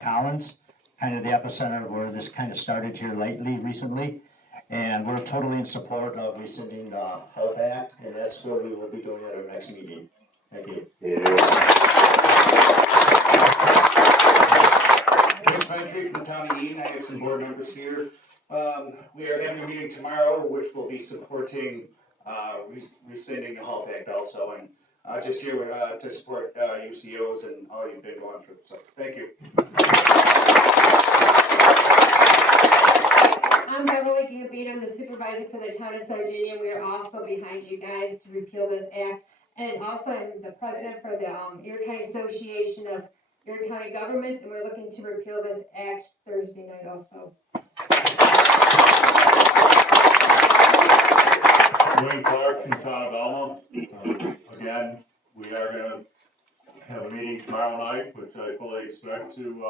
Collins, kind of the epicenter where this kind of started here recently. And we're totally in support of rescinding the Health Act, and that's what we will be doing at our next meeting. Thank you. Rich Ventry from the town of Eden. I have some board members here. We are having a meeting tomorrow, which will be supporting rescinding the Health Act also, and just here to support UCOs and all you've been going through. So, thank you. I'm Marilla Town. I'm the supervisor for the town of Sardinia. We are also behind you guys to repeal this act. And also I'm the president for the Erie County Association of Erie County Governments, and we're looking to repeal this act Thursday night also. Dwayne Clark from town of Alma. Again, we are going to have a meeting tomorrow night, which I fully expect to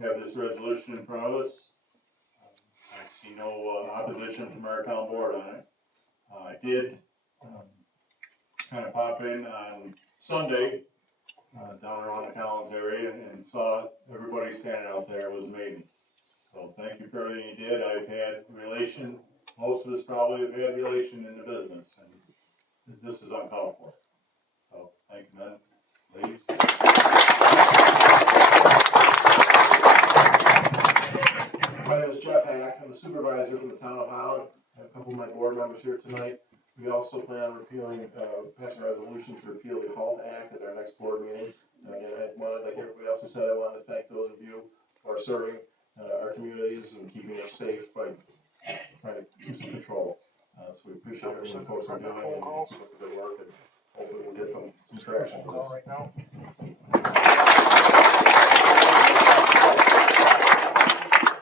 have this resolution in front of us. I see no opposition from our town board on it. I did kind of pop in on Sunday down around the Collins area and saw everybody standing out there. It was amazing. So thank you for everything you did. I've had relation, most of us probably have had relation in the business, and this is uncalled for. So thank you, men, ladies. My name is Jeff Hack. I'm a supervisor from the town of Holland. I have a couple of my board members here tonight. We also plan on passing a resolution to repeal the HALT Act at our next board meeting. Again, like everybody else has said, I wanted to thank those of you who are serving our communities and keeping us safe by trying to keep some control. So we appreciate everything the folks are doing and keep up the good work, and hopefully we'll get some traction for this.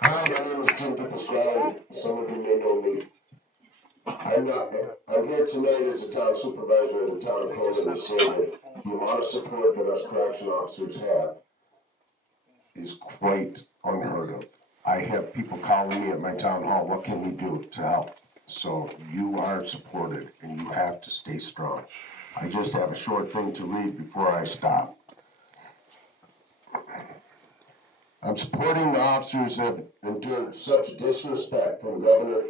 Hi, my name is Jim DePasquale. Some of you may know me. I'm here tonight as a town supervisor of the town of Colgan to say that the amount of support that us correction officers have is quite unheard of. I have people calling me at my town hall, what can we do to help? So you are supported and you have to stay strong. I just have a short thing to read before I stop. I'm supporting the officers that have endured such disrespect from Governor,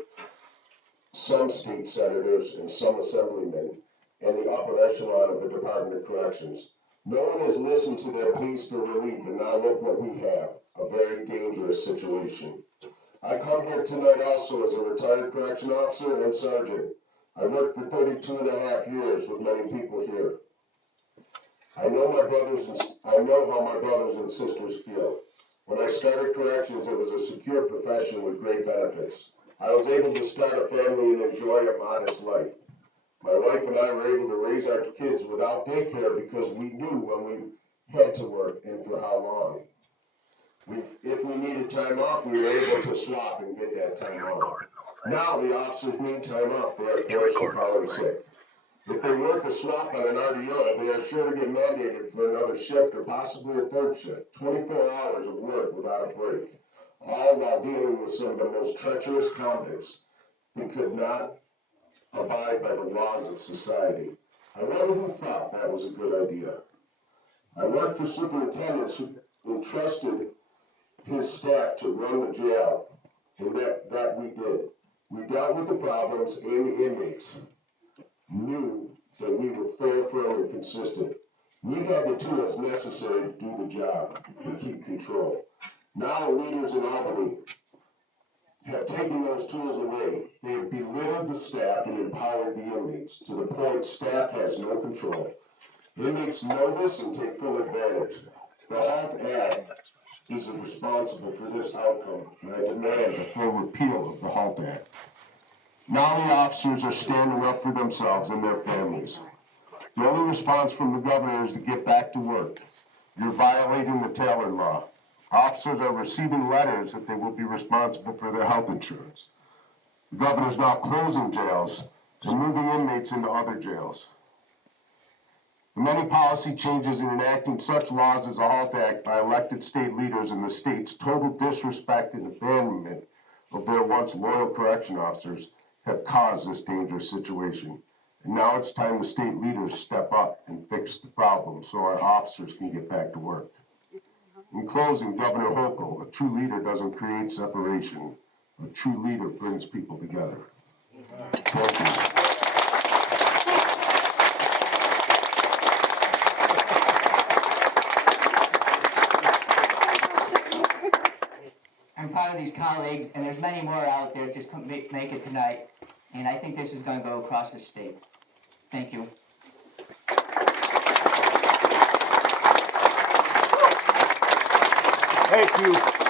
some state senators, and some assemblymen, and the upper echelon of the Department of Corrections. No one has listened to their pleas for relief, and now look what we have, a very dangerous situation. I come here tonight also as a retired correction officer and sergeant. I worked for 32 and a half years with many people here. I know how my brothers and sisters feel. When I started corrections, it was a secure profession with great benefits. I was able to start a family and enjoy a modest life. My wife and I were able to raise our kids without daycare because we knew when we had to work and for how long. If we needed time off, we were able to swap and get that time off. Now the officers need time off. They are forced to call in sick. If they work a swap on an RDO, they are sure to get mandated for another shift or possibly a third shift. 24 hours of work without a break. All while dealing with some of the most treacherous convicts who could not abide by the laws of society. I wonder who thought that was a good idea. I worked for superintendents who entrusted his staff to run the jail, and that we did. We dealt with the problems, and the inmates knew that we were fair, firm, and consistent. We had the tools necessary to do the job and keep control. Now the leaders in Albany have taken those tools away. They have belittled the staff and empowered the inmates to the point staff has no control. Inmates know this and take full advantage. The HALT Act is responsible for this outcome, and I demand the full repeal of the HALT Act. Now the officers are standing up for themselves and their families. The only response from the governor is to get back to work. You're violating the Taylor law. Officers are receiving letters that they will be responsible for their health insurance. The governor's now closing jails and moving inmates into other jails. The many policy changes in enacting such laws as the HALT Act by elected state leaders and the state's total disrespect and abandonment of their once loyal correction officers have caused this dangerous situation. And now it's time the state leaders step up and fix the problem so our officers can get back to work. In closing, Governor Hochul, a true leader doesn't create separation. A true leader brings people together. Thank you. I'm proud of these colleagues, and there's many more out there just couldn't make it tonight. And I think this is going to go across the state. Thank you. Thank you.